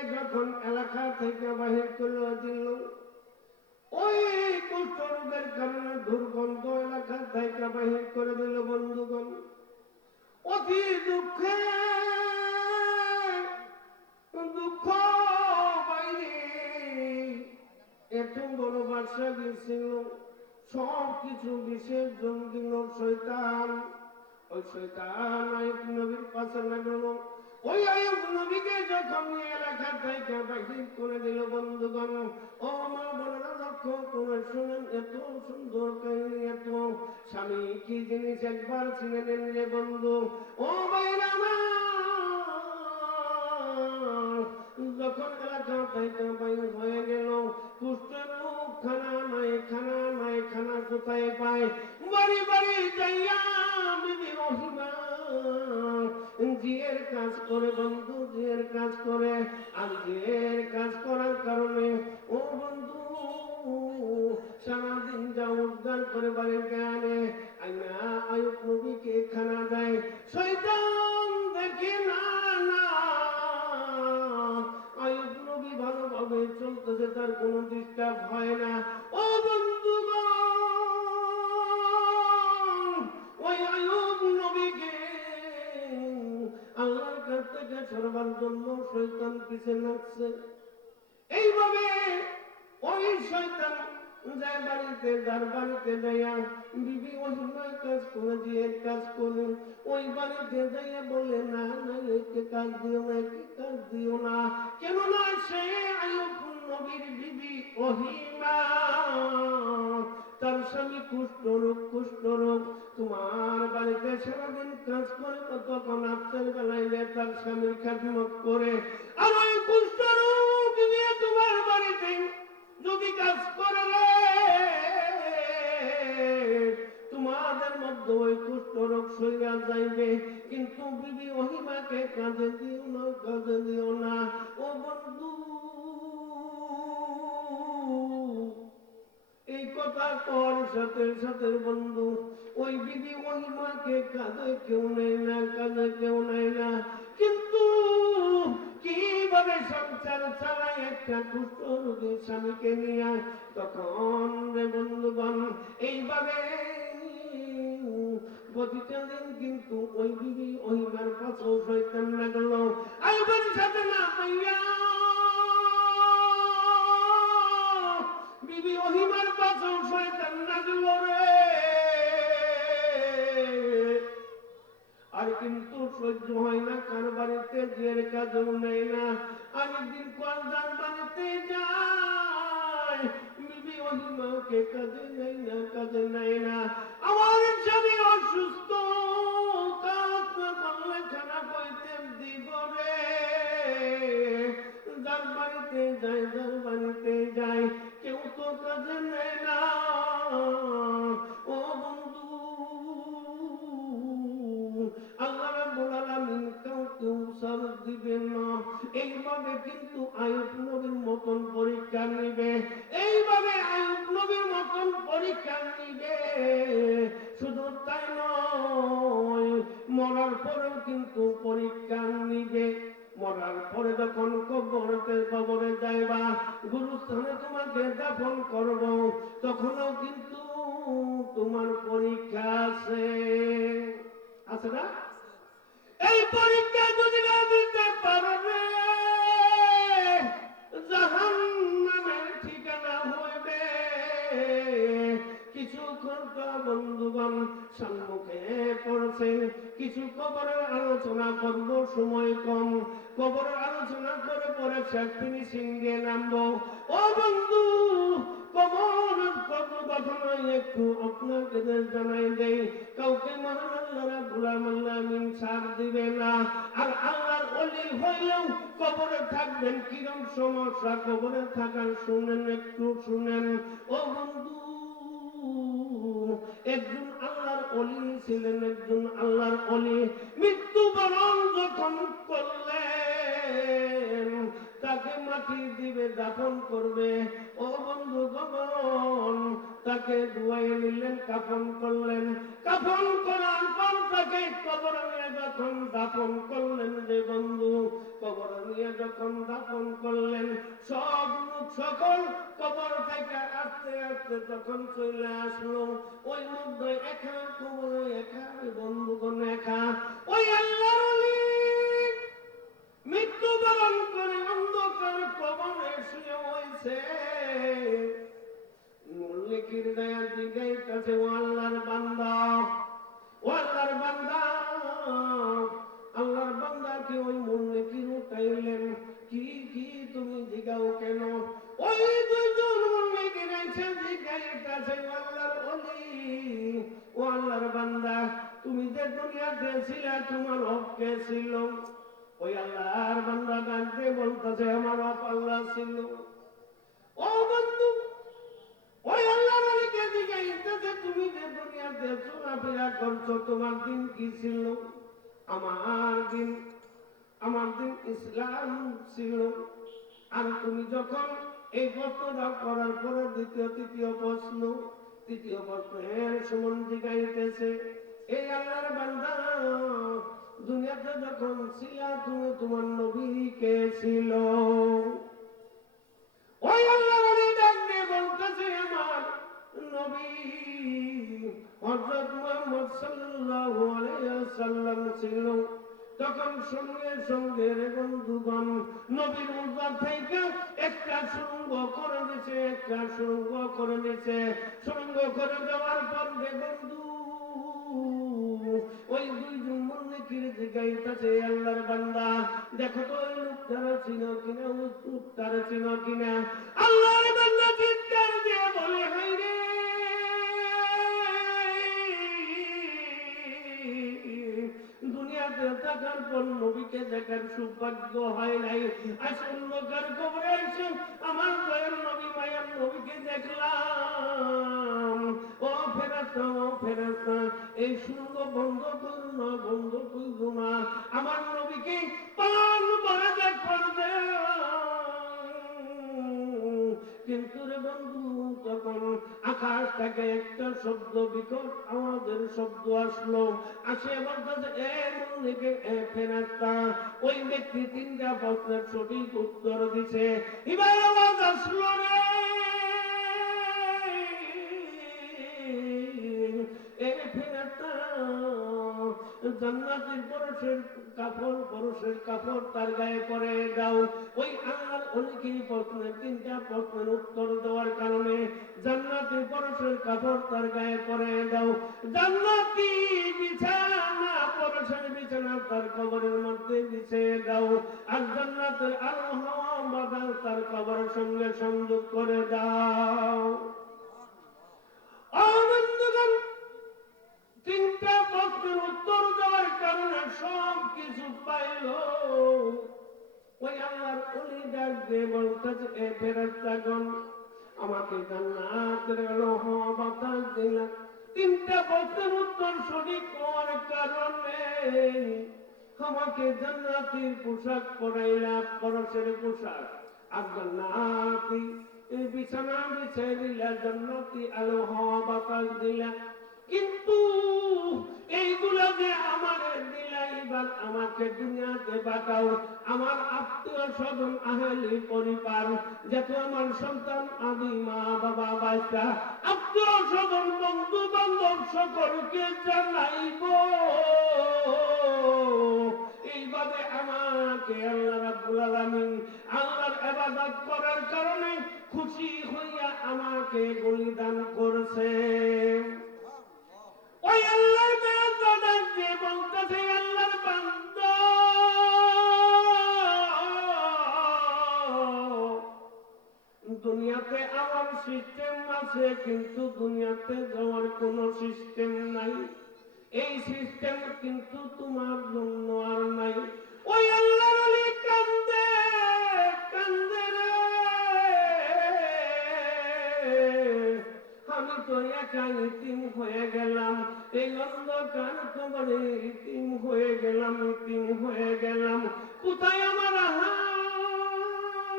যখন এলাকা থেকে বাহির করে দিল, ওই কুষ্ঠরোগের কারণে দুর্গন্ধ এলাকা থেকে বাহির করে দিল। বন্ধুগণ, অতি দুঃখে দুঃখ বাইরে এত বড় বাসা গেছিল, সব কিছু বিসর্জন দিল শয়তান। ওই শয়তান আইয়ুব নবীর পাশে লাগলো। ওই আইয়ুব নবীকে যখন এলাকা থেকে বাহির করে দিল, বন্ধুগণ ও মা বোনেরা লক্ষ্য করে শুনেন, এত সুন্দর কাহিনী, এত স্বামী কি জিনিস একবার চিনে নেন রে বন্ধু। ও ভাইরা যখন এলাকা থেকে বাহির হয়ে গেল, কুষ্ঠরোগ খানা নাই, খানা নাই, খানা কোথায় পায়? বাড়ি বাড়ি যাইয়া বিবি রহিমা জিয়ের কাজ করে বন্ধু, জিয়ের কাজ করে। আর জিয়ের কাজ করার কারণে ও বন্ধু সারাদিন যা উদ্ধার করে বাড়িতে আনে, আইনা আইয়ুব নবীকে খানা দেয়। শয়তান দেখে না না আইয়ুব নবী ভালোভাবে চলতেছে, তার কোনো ডিস্টার্ব হয় না। ও বন্ধুগণ, ওই আইয়ুব নবীকে আল্লাহর কাছ থেকে সরবার জন্য শয়তান পিছে লাগছে। এইভাবে ওই শয়তান যায় বাড়িতে, যার বাড়িতে যাইয়া বিবি ওহিমার কাজ করে, জিয়ের কাজ করে, ওই বাড়িতে যাইয়া বলে না না একে কাজ দিও না, একে কাজ দিও না। কেননা সে আইয়ুব নবীর বিবি ওহিমা, তার স্বামী কুষ্ঠরোগ, কুষ্ঠরোগ। তোমার বাড়িতে সারাদিন কাজ করে, তখন রাত্রের বেলায় তার স্বামীর খেদমত করে। আর ওই কুষ্ঠরোগ নিয়ে তোমার বাড়িতে যদি কাজ করে রে, তোমাদের মধ্যে ওই কুষ্ঠরোগ সইয়া যাইবে। কিন্তু বিবি ওহিমাকে কাজে দিও না, কাজে দিও না। ও বন্ধু, এই কথা কর সাথে সাথে বন্ধু ওই বিবি ওহিমাকে কাজে কেউ নেয় না, কাজে কেউ নেয় না। কিন্তু কিভাবে সংসার চালায় একটা কুষ্ঠরোগী স্বামীকে নিয়ে? তখন রে বন্ধুগণ এইভাবে প্রতিটা দিন কিন্তু ওই বিবি ওহিমার পাশেও শয়তান লাগলো। আইয়ুবের সাথে না পাইয়া বিবি ওহিমার পাশেও শয়তান লাগলো রে। আর কিন্তু সহ্য হয় না, কার বাড়িতে জিয়ের কাজও নেয় না। আরেকদিন কলদার বাড়িতে যায়, বিবি ওহিমাকে কাজে নেয় না, কাজে নেয় না। আমার স্বামী অসুস্থ, কাজ না করলে খানা কইতে দিব রে। যার বাড়িতে যায়, যার বাড়িতে যায়, কেউ তো কাজে নেয় না। ও বন্ধু, আল্লাহ রাব্বুল আলামিন কাউকে উসার দিবেন না। এইভাবে কিন্তু আইয়ুব নবীর মতন পরীক্ষা নিবে, এইভাবে আইয়ুব নবীর মতন পরীক্ষা নিবে। শুধু তাই নয়, মরার পরেও কিন্তু পরীক্ষা নিবে। মরার পরে যখন কবরে যাইবা, গুরুস্থানে তোমাকে দাফন করব, তখনও কিন্তু তোমার পরীক্ষা আছে, আছে না? এই পরীক্ষা যদি না দিতে পারো রে, জাহান্নামের ঠিকানা হইবে। কিছু কথা বন্ধুগণ সম্মুখে পড়ছে, কিছু কবরের আলোচনা করব, সময় কম। কবরের আলোচনা করে পরে শেষ ফিনিশিং দিয়ে নামবো। ও বন্ধু, কবরের কথা একটু আপনাকে জানাই দেই, কাউকে মহান আল্লাহ রাব্বুল আলামিন ছাড় দিবে না। আর আল্লাহর ওলি হইলেও কবরে থাকবেন, কিরম সমস্যা কবরে থাকার শুনেন, একটু শুনেন। ও বন্ধু, একজন আল্লাহর ওলি ছিলেন, একজন আল্লাহর ওলি মৃত্যুবরণ যখন করলেন, তাকে মাটি দিবে, দাফন করবে। ও বন্ধুগণ, তাকে ধুয়াইয়ে নিলেন, কাফন করলেন। কাফন করার পর তাকে কবরে নিয়ে যখন দাফন করলেন, রে বন্ধু, কবরে নিয়ে যখন দাফন করলেন, সব লোক সকল কবর থেকে আস্তে আস্তে যখন চলে আসলো, ওই মধ্যে একা কবরে একা, বন্ধুগণ একা, ওই আল্লাহর ওলি মৃত্যুবরণ করে অন্ধকার কবরে শুয়ে হয়েছে। মুল্লিকির দয়া জিগাইতেছে, ও আল্লাহর বান্দা, ও আল্লাহর বান্দা। আল্লাহর বান্দাকে ওই মুল্লিকির উঠাইলেন, কি কি তুমি জিগাও কেন? ওই দুইজন মুল্লিকির এসে জিগাইতেছে, ও আল্লাহর ওলি, ও আল্লাহর বান্দা, তুমি যে দুনিয়াতে ছিলা, তোমার রব কে ছিল? ওই আল্লাহর বান্দা ডাকতে বলতেছে, আমার রব আল্লাহ ছিল। ও বন্ধু, ওই আল্লাহর ওলিকে জিজ্ঞাসা, তুমি যে দুনিয়াতে চলাফেরা করছো, তোমার দিন কি ছিল? আমার দিন ইসলাম ছিল। আর তুমি যখন এই প্রশ্নটা করার পরে তৃতীয় প্রশ্নের সমান জিজ্ঞাসা, এই আল্লাহর বান্দা, দুনিয়াতে যখন ছিলা, তুমি তোমার নবী কে ছিল? ওই আল্লাহর ওলি ডাক দিয়ে বলতেছে, আমার নবী হযরত মুহাম্মদ সাল্লাল্লাহু আলাইহি ওয়াসাল্লাম ছিল। তখন সঙ্গে সঙ্গে রে বন্ধুগণ, নবীর উদর থেকে একটা সুরঙ্গ করে দিয়েছে, সুরঙ্গ করে দেওয়ার পর রে বন্ধু, ওই দুইজন মুল্লিকির জিজ্ঞাসা, আল্লাহর বান্দা, দেখো তো ওই লোকটারে চিনো কিনা, ওই লোকটারে চিনো কিনা? আল্লাহর বান্দা চিৎকার দিয়ে বলে, হায় রে, দুনিয়াতে থাকার পর নবীকে দেখার সৌভাগ্য হয় নাই, আজ অন্ধকার কবরে এসে আমার দয়ার নবী, মায়ার নবীকে দেখলাম। ও ফেরেশতা, এই সুরঙ্গ বন্ধ করো না, আমার নবীকে পান ভরে দেখবে। কিন্তু রে বন্ধু, তখন আকাশ থেকে একটা শব্দ, বিকট আওয়াজের শব্দ আসলো। আসে বলতেছে, এ মুল্লিকে, এ ফেরেশতা, ওই ব্যক্তি তিনটা প্রশ্নের সঠিক উত্তর দিছে। এবার আওয়াজ আসলো, রে এ ফেরেশতা, জান্নাতের পরশের কাপড় তার গায়ে পরে দাও। ওই আল্লাহর অনেকেই প্রশ্নের তিনটা প্রশ্নের উত্তর দেওয়ার কারণে জান্নাতের পরশের কাপড় তার গায়ে পরে দাও। জান্নাতি বিছানা, পরশের বিছানা তার কবরের মধ্যে বিছিয়ে দাও। আর জান্নাতের আলো হাওয়া বাতাস তার কবরের সঙ্গে সংযোগ করে দাও। তিনটা প্রশ্নের উত্তর দেওয়ার কারণে সব কিছু পাইল। ওই আল্লাহর ওলি ডাক দিয়ে বলতেছে, এ ফেরেশতাগণ, আমাকে জান্নাতের আলো হাওয়া বাতাস দিলা। তিনটা প্রশ্নের উত্তর সঠিক হওয়ার কারণে আমাকে জান্নাতের পোশাক পরাইলা, পরশের পোশাক, আর জান্নাতি বিছানা বিছিয়ে দিলা, জান্নাতি আলো হাওয়া বাতাস দিলা। কিন্তু এইগুলো যে আমারে দিলা, এবার আমাকে দুনিয়াতে পাঠাও। আমার আত্মীয় স্বজন, আহলি পরিবার, যত আমার সন্তান, আদি মা বাবা, বাচ্চা, আত্মীয় স্বজন, বন্ধু বান্ধব, সকলকে জানাইব। এইভাবে আমাকে আল্লাহ রাব্বুল আলামিন আল্লাহর ইবাদত করার কারণে খুশি হইয়া আমাকে বলিদান করছে। ওই আল্লাহর বান্দা ডাক দিয়ে বলতেছে, আল্লাহর বান্দা, দুনিয়াতে আমার সিস্টেম আছে, কিন্তু দুনিয়াতে যাওয়ার কোনো সিস্টেম নাই। এই সিস্টেম কিন্তু তোমার জন্য আর নাই। ওই আল্লাহর ওলি কান্দে রে, আমি তো একা ইতিম হয়ে গেলাম, এই অন্ধকার কবরে ইতিম হয়ে গেলাম। কোথায় আমার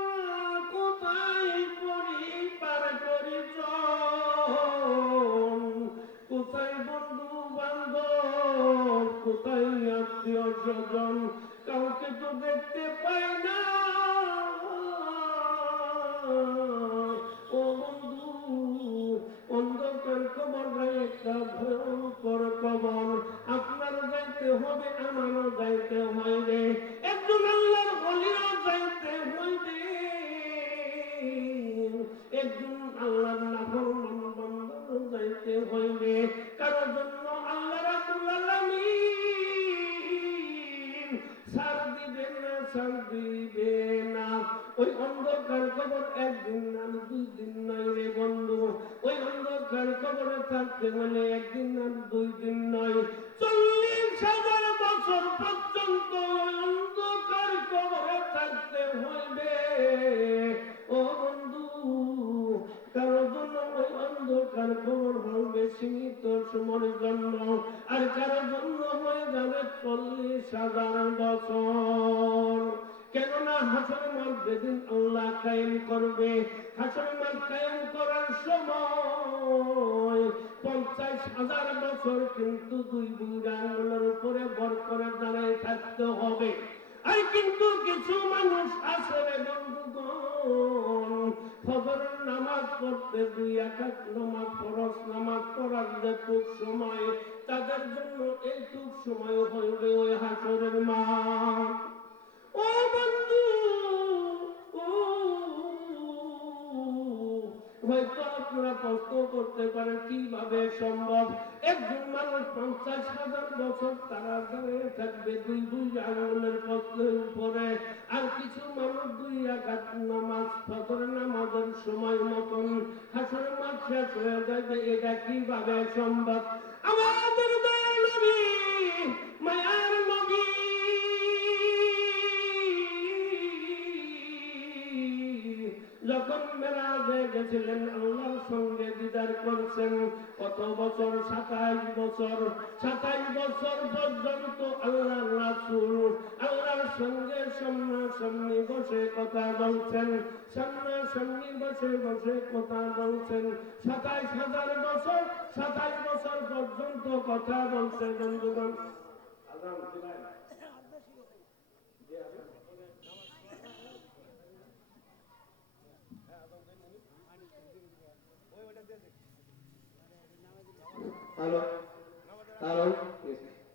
হবে, আমারও যাইতে হইবে, একজন আল্লাহর ওলিও যাইতে হইবে, একজন আল্লাহর নাফরমান বান্দাও যাইতে হইবে। কারোর জন্য আল্লাহ রাব্বুল আলামিন ছাড় দিবে না, ছাড় দিবে না। ওই অন্ধকার কবর একদিন না, 2 দিন নয় রে বন্ধু। ওই অন্ধকার কবরে থাকতে হলে একদিন না, 2 দিন নয়, 40,000 বছর পর্যন্ত ওই অন্ধকার কবরে থাকতে হইবে। ও বন্ধু, কারো জন্য ওই অন্ধকার কবর হবে সীমিত সময়ের জন্য, আর কারো জন্য হয়ে যাবে 40,000 বছর। কেননা হাসর মাঠ যেদিন আল্লাহ কায়েম করবে, হাসর মাঠ কায়েম করার সময় 50,000 বছর কিন্তু 2 বুড়া আঙ্গুলের উপরে ভর করে দাঁড়ায় থাকতে হবে। আর কিন্তু কিছু মানুষ আছে রে বন্ধুগণ, ফজরের নামাজ পড়তে 2 রাকাত নামাজ, ফরজ নামাজ পড়ার যেটুক সময়, তাদের জন্য এইটুক সময় হইবে ওই হাসরের মাঠ। ও বন্ধু, ও হয়তো আপনারা প্রশ্ন করতে পারেন কিভাবে সম্ভব, একজন মানুষ 50,000 বছর তারা দাঁড়িয়ে থাকবে 2 আঙ্গুলের উপরে, আর কিছু মানুষ 2 রাকাত নামাজ, ফজরের নামাজের সময় মতন হাসরের মাঠ শেষ হয়ে যাবে, এটা কিভাবে সম্ভব? আমাদের দয়ার নবী, মায়ার নবী যখন মেরাজে গেছিলেন, আল্লাহর সঙ্গে দিদার করছেন, কত বছর? 27 বছর। 27 বছর পর্যন্ত আল্লাহর রাসূল আল্লাহর সঙ্গে সামনাসামনি বসে কথা বলছেন, সামনাসামনি বসে বসে কথা বলছেন। 27,000 বছর, 27 বছর পর্যন্ত কথা বলছে বন্ধুগণ। Hello hello,